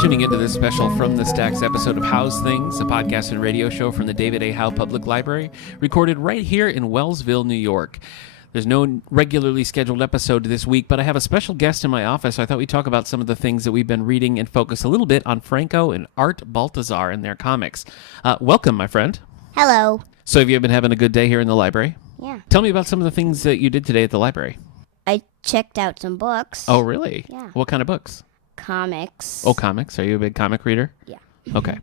tuning into this special From the Stacks episode of How's Things, a podcast and radio show from the David A. Howe Public Library, recorded right here in Wellsville, New York. There's no regularly scheduled episode this week, but I have a special guest in my office, so I thought we'd talk about some of the things that we've been reading and focus a little bit on Franco and Art Baltazar and their comics. Welcome, my friend. Hello. So have you been having a good day here in the library? Yeah. Tell me about some of the things that you did today at the library. I checked out some books. Oh, really? Yeah. What kind of books? Comics. Oh, comics. Are you a big comic reader? Yeah. Okay.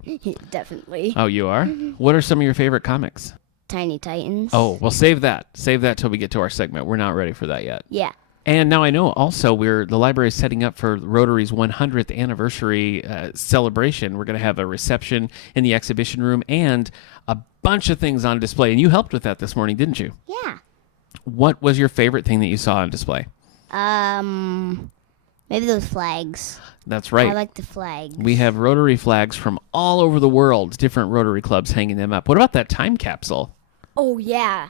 Definitely. Oh, you are? What are some of your favorite comics? Tiny Titans. Oh, well, save that. Save that till we get to our segment. We're not ready for that yet. Yeah. And now I know also the library is setting up for Rotary's 100th anniversary celebration. We're going to have a reception in the exhibition room and a bunch of things on display. And you helped with that this morning, didn't you? Yeah. What was your favorite thing that you saw on display? Maybe those flags. That's right. I like the flags. We have Rotary flags from all over the world, different Rotary clubs hanging them up. What about that time capsule? Oh, yeah.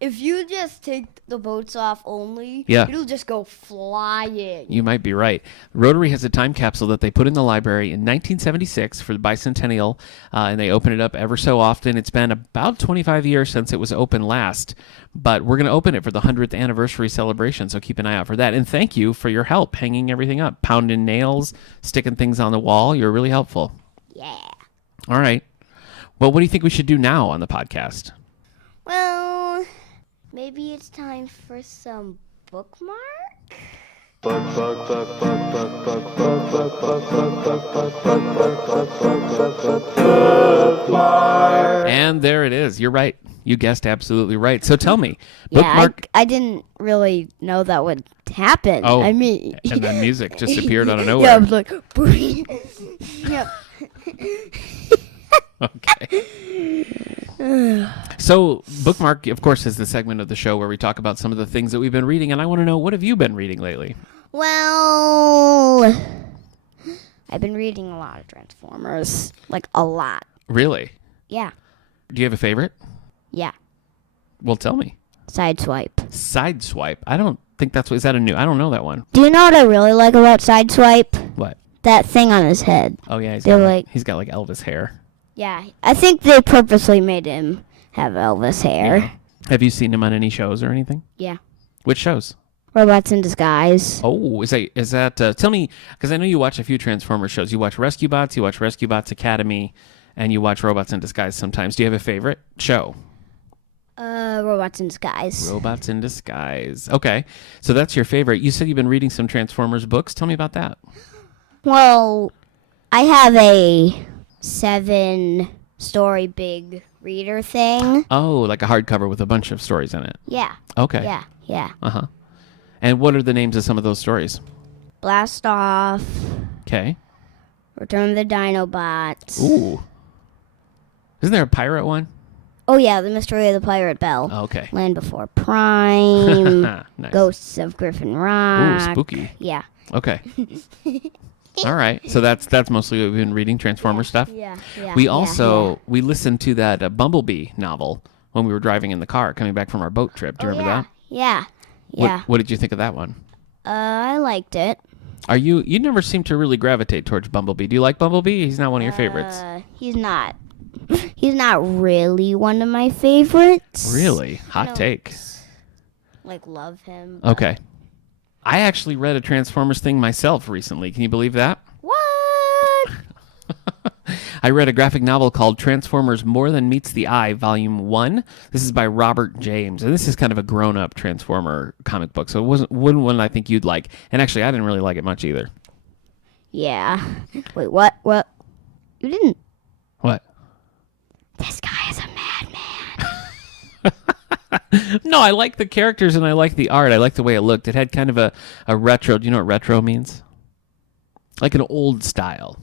If you just take the boats off only, Yeah. it'll just go flying. You might be right. Rotary has a time capsule that they put in the library in 1976 for the bicentennial, and they open it up ever so often. It's been about 25 years since it was open last, but we're going to open it for the 100th anniversary celebration, so keep an eye out for that. And thank you for your help hanging everything up, pounding nails, sticking things on the wall. You're really helpful. Yeah. All right. Well, what do you think we should do now on the podcast? Well, maybe it's time for some bookmark? And there it is. You're right. You guessed absolutely right. So tell me, Yeah, bookmark. I didn't really know that would happen. Oh, I mean, and then music just appeared out of yeah, I nowhere. was like, yeah. Okay. So, Bookmark, of course, is the segment of the show where we talk about some of the things that we've been reading, and I want to know, what have you been reading lately? Well, I've been reading a lot of Transformers. Like, a lot. Really? Yeah. Do you have a favorite? Yeah. Well, tell me. Sideswipe. Sideswipe. I don't think is that a new? I don't know that one. Do you know what I really like about Sideswipe? What? That thing on his head. Oh, yeah. They're He's got like Elvis hair. Yeah. I think they purposely made him have Elvis hair. Yeah. Have you seen him on any shows or anything? Yeah. Which shows? Robots in Disguise. Oh, is that tell me, because I know you watch a few Transformers shows. You watch Rescue Bots, you watch Rescue Bots Academy, and you watch Robots in Disguise sometimes. Do you have a favorite show? Robots in Disguise. Robots in Disguise. Okay, so that's your favorite. You said you've been reading some Transformers books. Tell me about that. Well, I have a 7-story big reader thing. Oh, like a hardcover with a bunch of stories in it. Yeah. Okay. Yeah. Uh-huh. And what are the names of some of those stories? Blast Off. Okay. Return of the Dinobots. Ooh. Isn't there a pirate one? Oh, yeah, The Mystery of the Pirate Bell. Oh, okay. Land Before Prime. Nice. Ghosts of Griffin Rock. Ooh, spooky. Yeah. Okay. All right. So that's mostly what we've been reading, Transformer stuff. Yeah. We also we listened to that Bumblebee novel when we were driving in the car coming back from our boat trip. Do you remember that? Yeah. What did you think of that one? I liked it. You never seem to really gravitate towards Bumblebee. Do you like Bumblebee? He's not one of your favorites. He's not really one of my favorites. Really? Hot take. Like, love him. Okay. I actually read a Transformers thing myself recently. Can you believe that? What? I read a graphic novel called Transformers More Than Meets the Eye, Volume 1. This is by Robert James, and this is kind of a grown-up Transformer comic book, so it wasn't one I think you'd like. And actually, I didn't really like it much either. Yeah. Wait, what? What? You didn't? What? This guy is a madman. No, I like the characters and I like the art. I like the way it looked. It had kind of a retro. Do you know what retro means? Like an old style.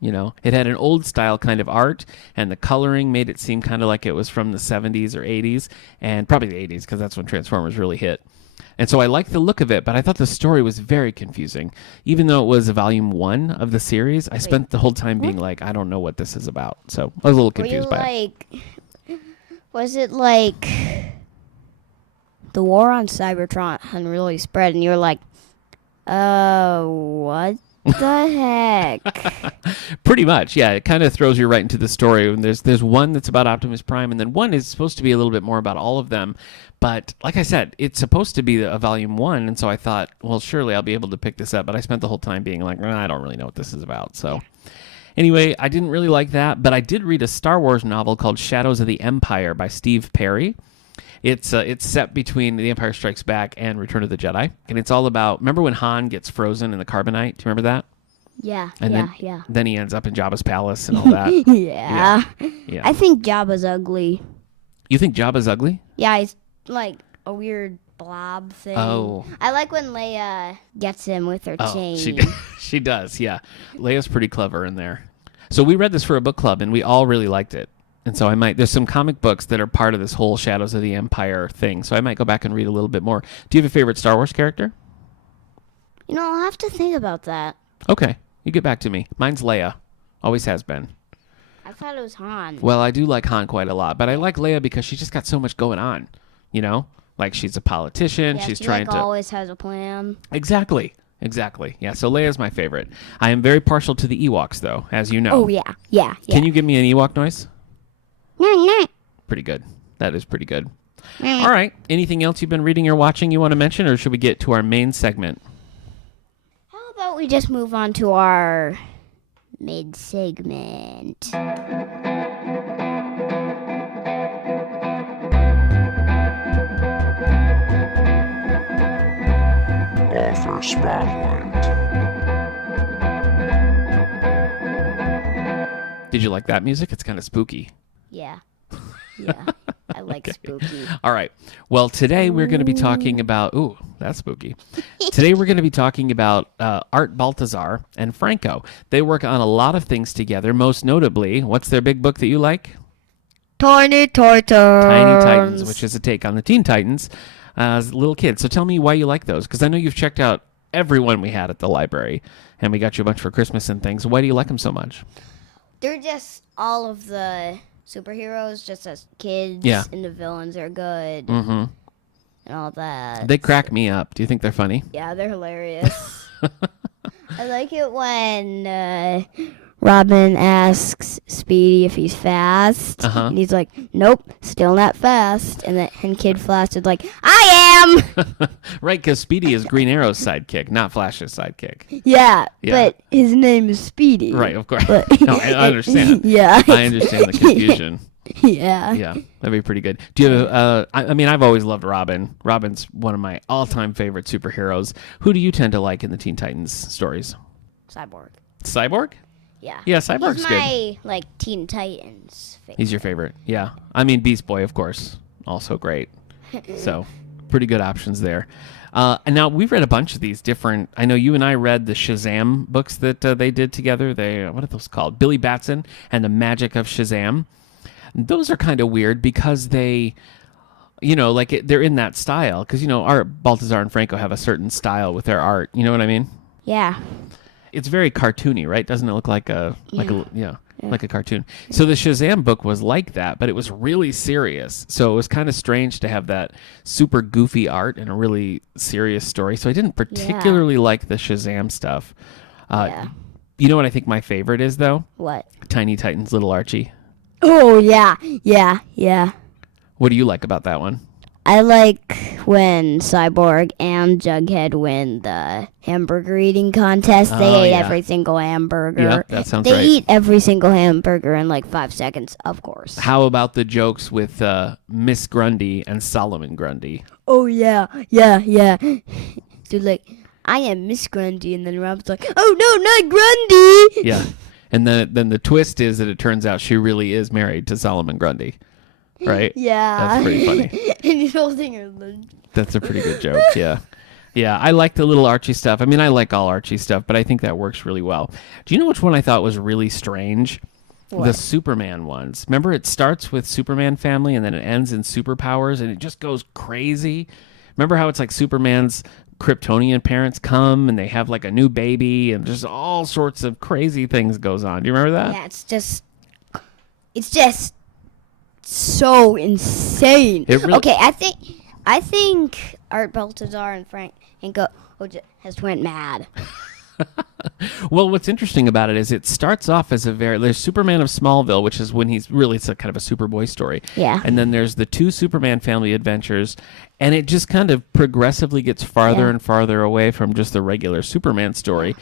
You know, it had an old style kind of art, and the coloring made it seem kind of like it was from the 70s or 80s, and probably the 80s because that's when Transformers really hit. And so I liked the look of it, but I thought the story was very confusing. Even though it was a volume 1 of the series, I spent the whole time being like, I don't know what this is about. So I was a little confused by it. Was it like the war on Cybertron really spread, and you were like, what? the heck? Pretty much, yeah. It kind of throws you right into the story. And there's one that's about Optimus Prime, and then one is supposed to be a little bit more about all of them. But like I said, it's supposed to be a volume 1, and so I thought, well, surely I'll be able to pick this up. But I spent the whole time being like, I don't really know what this is about. So anyway, I didn't really like that, but I did read a Star Wars novel called Shadows of the Empire by Steve Perry. It's set between The Empire Strikes Back and Return of the Jedi, and it's all about. Remember when Han gets frozen in the carbonite? Do you remember that? Yeah, And yeah. then he ends up in Jabba's palace and all that. Yeah. Yeah. I think Jabba's ugly. You think Jabba's ugly? Yeah, he's like a weird blob thing. Oh. I like when Leia gets him with her chain. She does. Yeah, Leia's pretty clever in there. So we read this for a book club, and we all really liked it. And so there's some comic books that are part of this whole Shadows of the Empire thing. So I might go back and read a little bit more. Do you have a favorite Star Wars character? I'll have to think about that. Okay, you get back to me. Mine's Leia. Always has been. I thought it was Han. Well, I do like Han quite a lot, but I like Leia because she's just got so much going on. Like she's a politician. Yeah, she's she trying to always has a plan. Exactly. Yeah, so Leia's my favorite. I am very partial to the Ewoks, though, as you know. Oh yeah. Can you give me an Ewok noise? No. Pretty good. That is pretty good. All right. Anything else you've been reading or watching you want to mention, or should we get to our main segment? How about we just move on to our mid-segment? Author Spotlight. Did you like that music? It's kind of spooky. Yeah. I like spooky. All right. Well, today we're going to be talking about... Ooh, that's spooky. Today we're going to be talking about Art Baltazar and Franco. They work on a lot of things together. Most notably, what's their big book that you like? Tiny Titans. Tiny Titans, which is a take on the Teen Titans as little kids. So tell me why you like those, because I know you've checked out every one we had at the library, and we got you a bunch for Christmas and things. Why do you like them so much? They're just all of the superheroes, just as kids, Yeah. and the villains are good, Mm-hmm. and all that. They crack me up. Do you think they're funny? Yeah, they're hilarious. I like it when Robin asks Speedy if he's fast, and he's like, "Nope, still not fast." And Kid Flash is like, "I am." Right, because Speedy is Green Arrow's sidekick, not Flash's sidekick. Yeah, Yeah. but his name is Speedy. Right, of course. But- No, I understand. Yeah. I understand the confusion. Yeah. Yeah, that'd be pretty good. Do you have I've always loved Robin. Robin's one of my all-time favorite superheroes. Who do you tend to like in the Teen Titans stories? Cyborg. Cyborg? Yeah. Yeah, Cyborg's He's good. my Teen Titans favorite. He's your favorite. Yeah. I mean, Beast Boy, of course, also great. So, pretty good options there. And now we've read a bunch of these different. I know you and I read the Shazam books that they did together. What are those called? Billy Batson and the Magic of Shazam. Those are kind of weird because they, they're in that style. Because Art Baltazar and Franco have a certain style with their art. You know what I mean? Yeah. It's very cartoony, right? Doesn't it look like a cartoon? So the Shazam book was like that, but it was really serious. So it was kind of strange to have that super goofy art and a really serious story. So I didn't particularly like the Shazam stuff. Yeah. You know what I think my favorite is, though? What? Tiny Titans, Little Archie. Oh, yeah. Yeah. What do you like about that one? I like when Cyborg and Jughead win the hamburger eating contest. They Oh, ate yeah. every single hamburger. Yeah, that sounds They right. eat every single hamburger in like 5 seconds, of course. How about the jokes with Miss Grundy and Solomon Grundy? Oh, yeah. So, like, I am Miss Grundy, and then Rob's like, oh, no, not Grundy. Yeah. And then the twist is that it turns out she really is married to Solomon Grundy. Right? Yeah. That's pretty funny. And he's holding her lunch. That's a pretty good joke, yeah. Yeah, I like the little Archie stuff. I mean, I like all Archie stuff, but I think that works really well. Do you know which one I thought was really strange? What? The Superman ones. Remember, it starts with Superman family, and then it ends in superpowers, and it just goes crazy. Remember how it's like Superman's Kryptonian parents come, and they have like a new baby, and just all sorts of crazy things goes on. Do you remember that? Yeah, it's just so insane. It really- Okay, I think Art Baltazar and Franco just went mad. Well, what's interesting about it is it starts off as there's Superman of Smallville, which is when it's a kind of a Superboy story. Yeah. And then there's the 2 Superman family adventures, and it just kind of progressively gets farther and farther away from just the regular Superman story.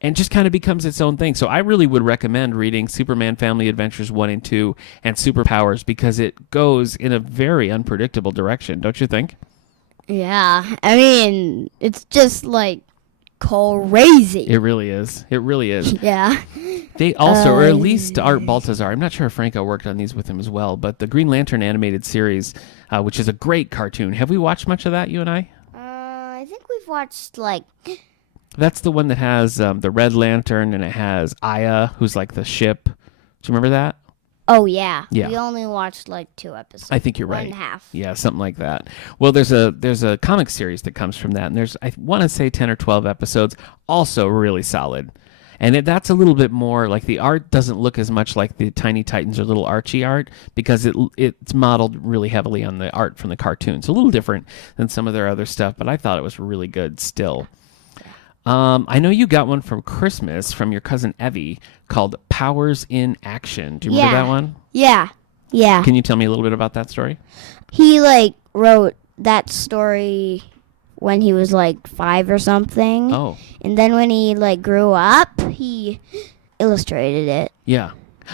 And just kind of becomes its own thing. So I really would recommend reading Superman Family Adventures 1 and 2 and Superpowers because it goes in a very unpredictable direction, don't you think? Yeah. I mean, it's just like crazy. It really is. It really is. Yeah. They also, or at least Art Baltazar, I'm not sure if Franco worked on these with him as well, but the Green Lantern animated series, which is a great cartoon. Have we watched much of that, you and I? I think we've watched like... That's the one that has the Red Lantern, and it has Aya, who's like the ship. Do you remember that? Oh, yeah. Yeah. We only watched like 2 episodes. I think you're right. 1.5. Yeah, something like that. Well, there's a comic series that comes from that, and there's, I want to say, 10 or 12 episodes, also really solid. And that's a little bit more, like the art doesn't look as much like the Tiny Titans or Little Archie art because it's modeled really heavily on the art from the cartoons. A little different than some of their other stuff, but I thought it was really good still. I know you got one from Christmas from your cousin Evie called Powers in Action. Do you remember that one? Yeah. Yeah. Can you tell me a little bit about that story? He like wrote that story when he was like 5 or something. Oh. And then when he like grew up, he illustrated it. Yeah.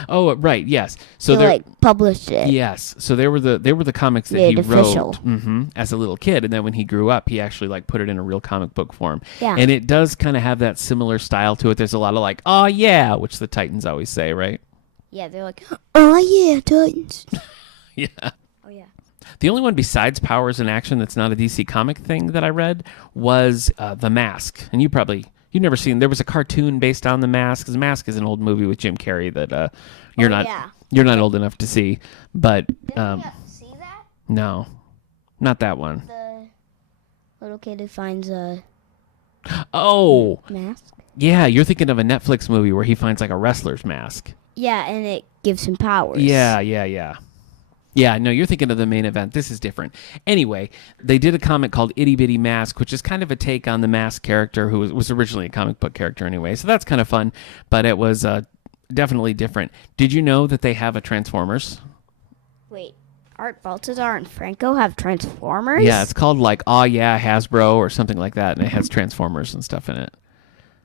Oh, right. Yes. So he there, like published it. yes. So they were the comics that Made he official. wrote as a little kid, and then when he grew up, he actually like put it in a real comic book form. Yeah. And it does kind of have that similar style to it. There's a lot of like, oh yeah, which the Titans always say, right? Yeah, they're like, oh yeah, Titans. Yeah. Oh yeah. The only one besides Powers in Action that's not a DC comic thing that I read was The Mask, and you've never seen. There was a cartoon based on The Mask. The Mask is an old movie with Jim Carrey that you're not old enough to see. But see that? no, not that one. The little kid who finds a Oh, mask. yeah, you're thinking of a Netflix movie where he finds like a wrestler's mask. Yeah, and it gives him powers. Yeah. Yeah, no, you're thinking of the main event. This is different. Anyway, they did a comic called Itty Bitty Mask, which is kind of a take on the Mask character, who was originally a comic book character anyway. So that's kind of fun, but it was definitely different. Did you know that they have a Transformers? Wait, Art Baltazar and Franco have Transformers? Yeah, it's called like Oh Yeah Hasbro or something like that, and it has Transformers and stuff in it.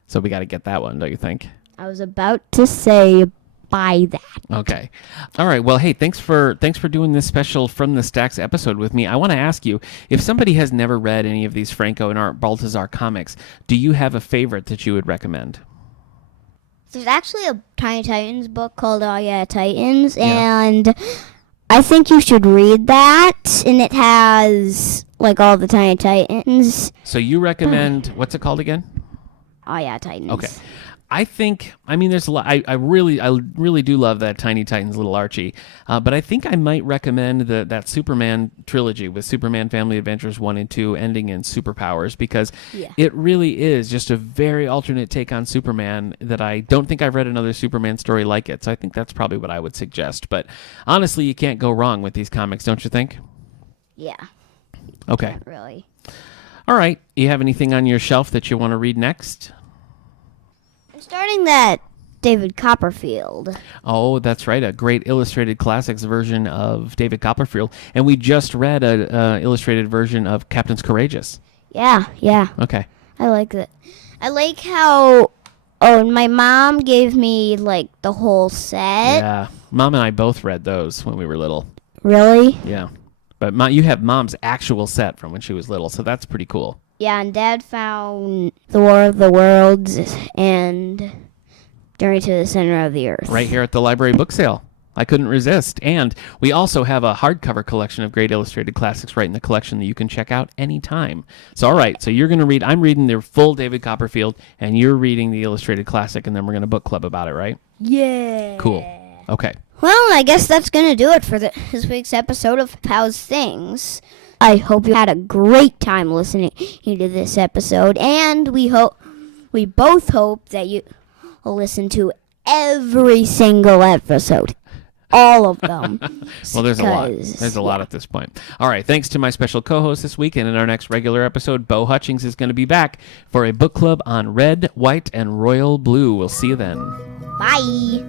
So we got to get that one, don't you think? I was about to say buy that. Okay. All right. Well, hey, thanks for doing this special From the Stacks episode with me. I want to ask you, if somebody has never read any of these Franco and Art Baltazar comics, do you have a favorite that you would recommend? There's actually a Tiny Titans book called Oh Yeah Titans, Yeah. and I think you should read that, and it has like all the Tiny Titans. So you recommend, what's it called again? Oh Yeah Titans. Okay. There's a lot. I really do love that Tiny Titans Little Archie, but I think I might recommend that Superman trilogy with Superman Family Adventures 1 and 2 ending in Superpowers, because it really is just a very alternate take on Superman that I don't think I've read another Superman story like it. So I think that's probably what I would suggest. But honestly, you can't go wrong with these comics, don't you think? Yeah. Okay. Really. All right. You have anything on your shelf that you want to read next? Starting that David Copperfield. Oh, that's right. A great illustrated classics version of David Copperfield. And we just read a illustrated version of Captain's Courageous. Yeah. Okay. I like it. I like how, and my mom gave me like the whole set. Yeah. Mom and I both read those when we were little. Really? Yeah. But you have Mom's actual set from when she was little, so that's pretty cool. Yeah, and Dad found The War of the Worlds and Journey to the Center of the Earth. Right here at the library book sale. I couldn't resist. And we also have a hardcover collection of great illustrated classics right in the collection that you can check out anytime. So, all right, so you're going to read, I'm reading the full David Copperfield, and you're reading the illustrated classic, and then we're going to book club about it, right? Yeah. Cool. Okay. Well, I guess that's going to do it for this week's episode of How's Things. I hope you had a great time listening to this episode, and we both hope that you will listen to every single episode. all of them. Well, there's a lot. 'Cause, There's a lot at this point. All right. Thanks to my special co-host this week. And in our next regular episode, Bo Hutchings is going to be back for a book club on red, white, and royal blue. We'll see you then. Bye.